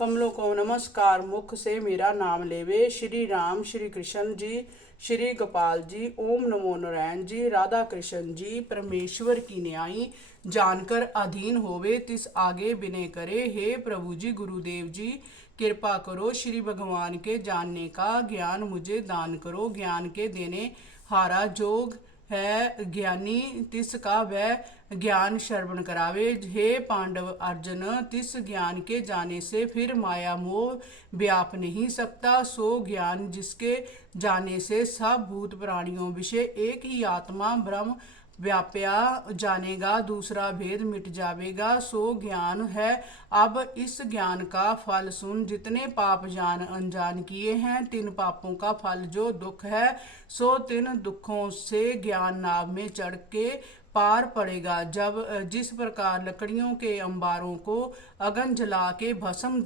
कमलों को नमस्कार, मुख से मेरा नाम लेवे। श्री राम श्री कृष्ण जी, श्री गोपाल जी, ओम नमो नारायण जी, राधा कृष्ण जी। परमेश्वर की न्यायी जानकर अधीन होवे, तिस आगे विनय करे। हे प्रभु जी, गुरुदेव जी, कृपा करो। श्री भगवान के जानने का ज्ञान मुझे दान करो। ज्ञान के देने हारा जोग है ज्ञानी, तिसका वह ज्ञान श्रवण करावे। हे पांडव अर्जुन, तिस ज्ञान के जाने से फिर माया मोह व्याप नहीं सकता। सो ज्ञान जिसके जाने से सब भूत प्राणियों विषय एक ही आत्मा ब्रह्म व्याप्या जानेगा, दूसरा भेद मिट जावेगा। सो ज्ञान है। अब इस ज्ञान का फल सुन। जितने पाप जान अनजान किए हैं, तिन पापों का फल जो दुख है, सो तिन दुखों से ज्ञान नाव में चढ़ के पार पड़ेगा। जब जिस प्रकार लकड़ियों के अंबारों को अगन जला के भस्म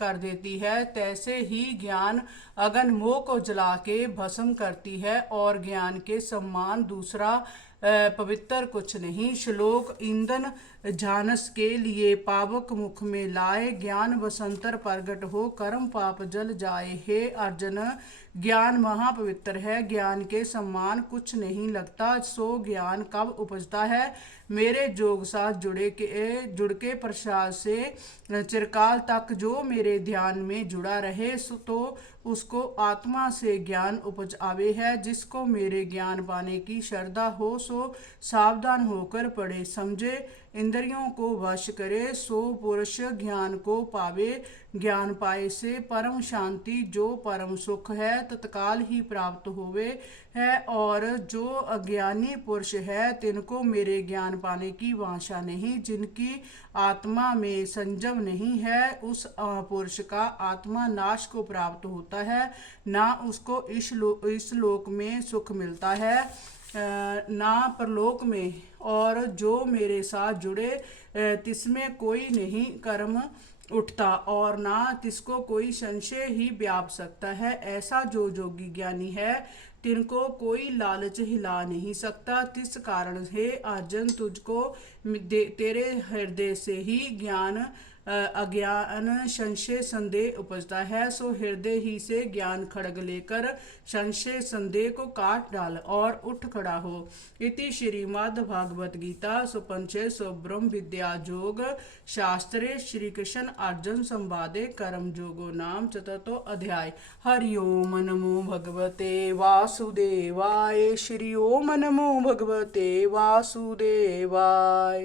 कर देती है, तैसे ही ज्ञान अगन मोह को जला के भस्म करती है। और ज्ञान के सम्मान दूसरा पवित्र कुछ नहीं। श्लोक ईंधन झानस के लिए पावक मुख में लाए, ज्ञान वसंतर प्रगट हो कर्म पाप जल जाए। हे अर्जुन, ज्ञान महापवित्र है, ज्ञान के सम्मान कुछ नहीं लगता। सो ज्ञान कब उपजता है? मेरे जोग साथ जुड़ के प्रसाद से चिरकाल तक जो मेरे ध्यान में जुड़ा रहे, तो उसको आत्मा से ज्ञान उपज आवे है। जिसको मेरे ज्ञान पाने की श्रद्धा हो, सो सावधान होकर पढ़े समझे, इंद्रियों को वश करे, सो पुरुष ज्ञान को पावे। ज्ञान पाए से परम शांति जो परम सुख है तत्काल ही प्राप्त होवे है। और जो अज्ञानी पुरुष है, तिनको मेरे ज्ञान पाने की वांछा नहीं। जिनकी आत्मा में संयम नहीं है, उस पुरुष का आत्मा नाश को प्राप्त होता है, ना उसको इस लोक में सुख मिलता है ना परलोक में। और जो मेरे साथ जुड़े, तिसमें कोई नहीं कर्म उठता और ना तिसको कोई संशय ही व्याप सकता है। ऐसा जो जोगी ज्ञानी है, तिनको कोई लालच हिला नहीं सकता। तिस कारण हे अर्जुन, तुझको तेरे हृदय से ही ज्ञान अज्ञान संशय संदेह उपजता है। सो हृदय ही से ज्ञान खड्ग लेकर संशय संदेह को काट डाल और उठ खड़ा हो। इति श्रीमद् भागवत गीता सुपंचे सो ब्रह्म विद्या जोग शास्त्रे श्री कृष्ण अर्जुन संवादे कर्म जोगो नाम चतुर्थो अध्याय। हरि ओम नमो भगवते वासुदेवाय। श्री ओम नमो भगवते वासुदेवाय।